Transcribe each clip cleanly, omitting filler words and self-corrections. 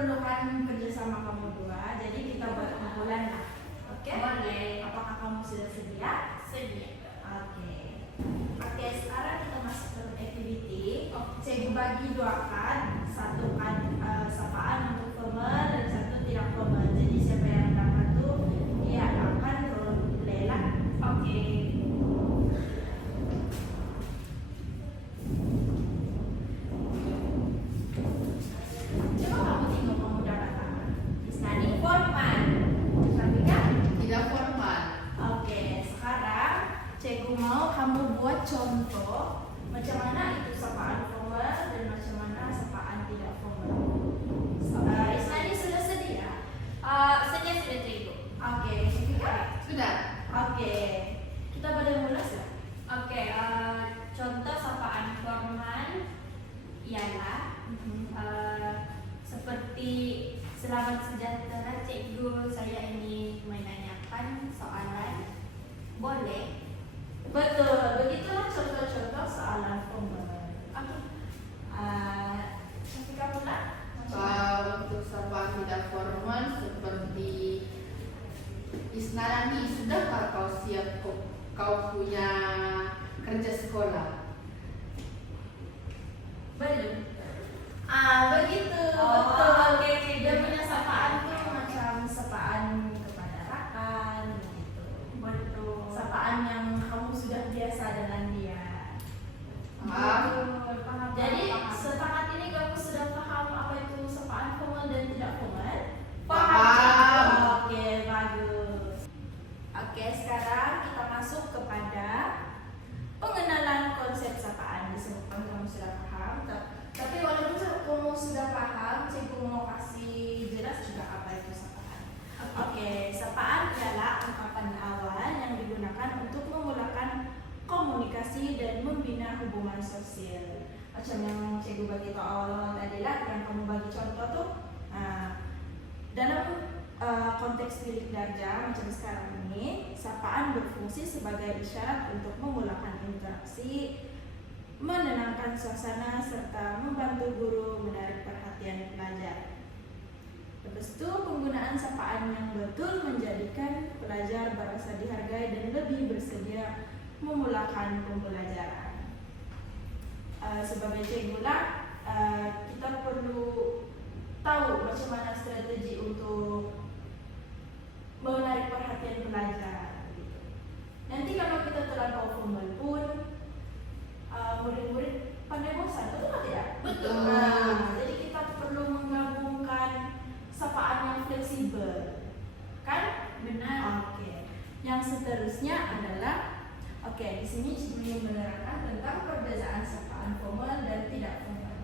perlukan kerjasama kamu dua, jadi kita buat kumpulan lah. Oke? Boleh. Apakah kamu sudah sedia? Sedia. Oke, sekarang kita masuk ke activity. Saya bagi dua kan, satu kan sapaan untuk formal dan satu tidak formal. Jadi siapa yang dapat tuh dia akan role play lah. Oke. Coba kamu tengok kamu dapat apa? Isnani formal. Cantika? Tidak formal. Oke, sekarang cikgu mau kamu buat contoh macam mana itu sapaan formal dan macam mana sapaan tidak formal. Isnani sudah sedia? Sedia sudah cikgu. Oke, Cantika? Sudah. Oke, kita boleh mulai ya? Oke. Contoh sapaan formal ialah seperti selamat sejahtera cikgu, saya ini menanyakan soalan. Boleh? Betul, begitulah contoh-contoh soalan formal. Oke. Cantika pula? Untuk sapaan tidak formal seperti Isnani, sudahkah kau siap kau punya kerja sekolah? Belum. Begitu. Oh, Betul. oke. Dia punya sapaan tuh macam sapaan kepada rakan gitu. Betul. Sapaan yang kamu sudah biasa dengan dia. Betul. Paham. Jadi setakat ini kamu sudah paham apa itu sapaan formal dan tidak formal? Paham. Oke, bagus. Oke, sekarang kita masuk kepada pengenalan konsep sapaan. Disebutkan kamu sudah paham, tapi walaupun kamu sudah paham, cikgu mau kasih jelas juga apa itu sapaan. Oke, sapaan adalah ungkapan awal yang digunakan untuk memulakan komunikasi dan membina hubungan sosial. Macam yang cikgu bagi tahu awal-awal tadi lah, yang kamu bagi contoh tuh. Dalam konteks milik darjah macam sekarang ini, sapaan berfungsi sebagai isyarat untuk memulakan interaksi, menenangkan suasana, serta membantu guru menarik perhatian pelajar. Lepas itu, penggunaan sapaan yang betul menjadikan pelajar merasa dihargai dan lebih bersedia memulakan pembelajaran. Sebagai cikgu lah, kita perlu tahu macam mana strategi untuk menarik perhatian pelajar. Nanti kalau kita terlampau formal pun, murid-murid pandai bosan, betul atau tidak? Betul. Jadi kita perlu menggabungkan sapaan yang fleksibel, kan? Benar. Oke. Yang seterusnya adalah, di sini ingin menerangkan tentang perbedaan sapaan formal dan tidak formal.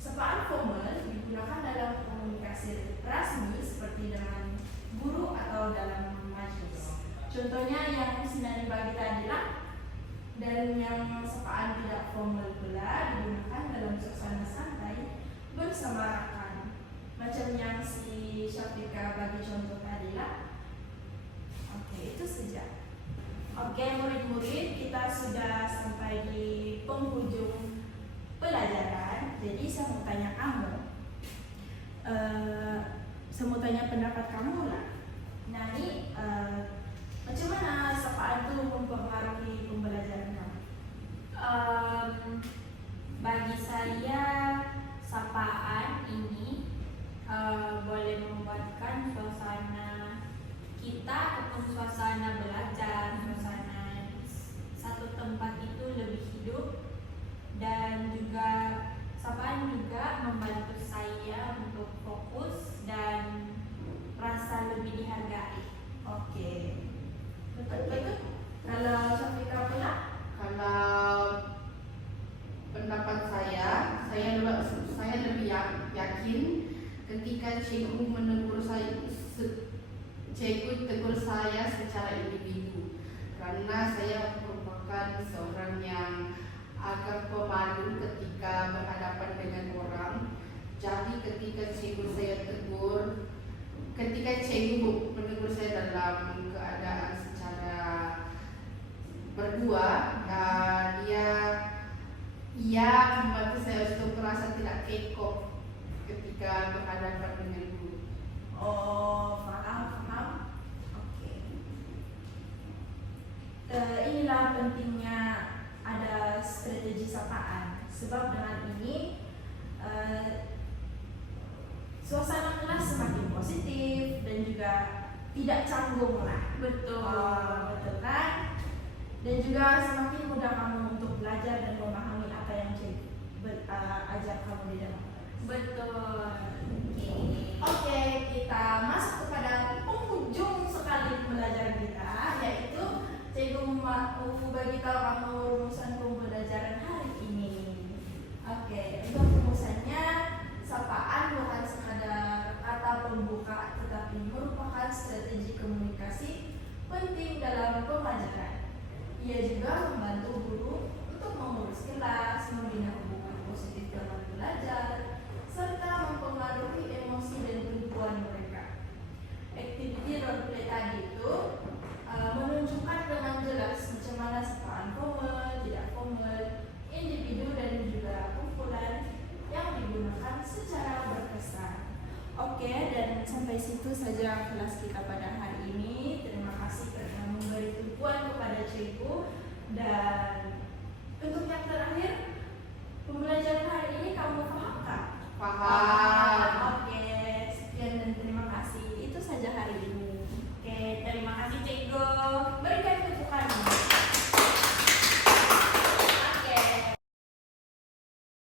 Sapaan formal digunakan dalam komunikasi rasmi seperti dengan guru atau dalam majelis. Contohnya yang Sinani bagi tadi lah. Dan yang sapaan tidak formal pula digunakan dalam suasana santai bersama rakan. Macam yang si Syafika bagi contoh tadi lah. Oke, itu saja. Oke, murid-murid, kita sudah sampai di penghujung pelajaran. Jadi saya mau tanya kamu, saya mau tanya pendapat kamu lah. Nah ini macam mana sapaan itu mempengaruhi pembelajaran kamu? Bagi saya sapaan ini boleh membuatkan suasana kita ataupun suasana belajar, suasana satu tempat itu lebih hidup, dan juga sapaan juga membantu saya untuk fokus dan rasa lebih dihargai. Oke, betul. Kalau Syafika pula? Kalau pendapat saya lebih yakin ketika cikgu menegur saya, cikgu tegur saya secara individu, karena saya merupakan seorang yang agak pemalu ketika berhadapan dengan orang. Jadi ketika cikgu menegur saya dalam keadaan secara berdua, dia membantu saya untuk merasa tidak kekok ketika berhadapan dengan guru. Oh, paham. Oke. Inilah pentingnya ada strategi sapaan. Sebab dengan ini suasana kelas semakin positif dan juga tidak canggung lah. Betul. Betul kan? Dan juga semakin mudah kamu untuk belajar dan memahami apa yang ajar kamu di dalam kelas. Betul. Oke, kita masuk kepada penghujung sekali pembelajaran kita, yaitu Cikgu mau bagi tahu kamu rumusan pembelajaran hari ini. Oke, untuk rumusannya, sapaan bukan sekadar kata pembuka, tetapi merupakan strategi komunikasi penting dalam pembelajaran. Ia juga membantu guru untuk mengurus kelas, membina hubungan positif dalam belajar, serta mempengaruhi emosi dan tumpuan mereka. Activity role play tadi itu menunjukkan dengan jelas macam mana sapaan formal, tidak formal, individu dan juga kumpulan yang digunakan secara berkesan. Oke, dan sampai situ saja kelas kita pada hari ini. Terima kasih karena memberi tumpuan kepada cikgu. Dan untuk yang terakhir, pembelajaran hari ini kamu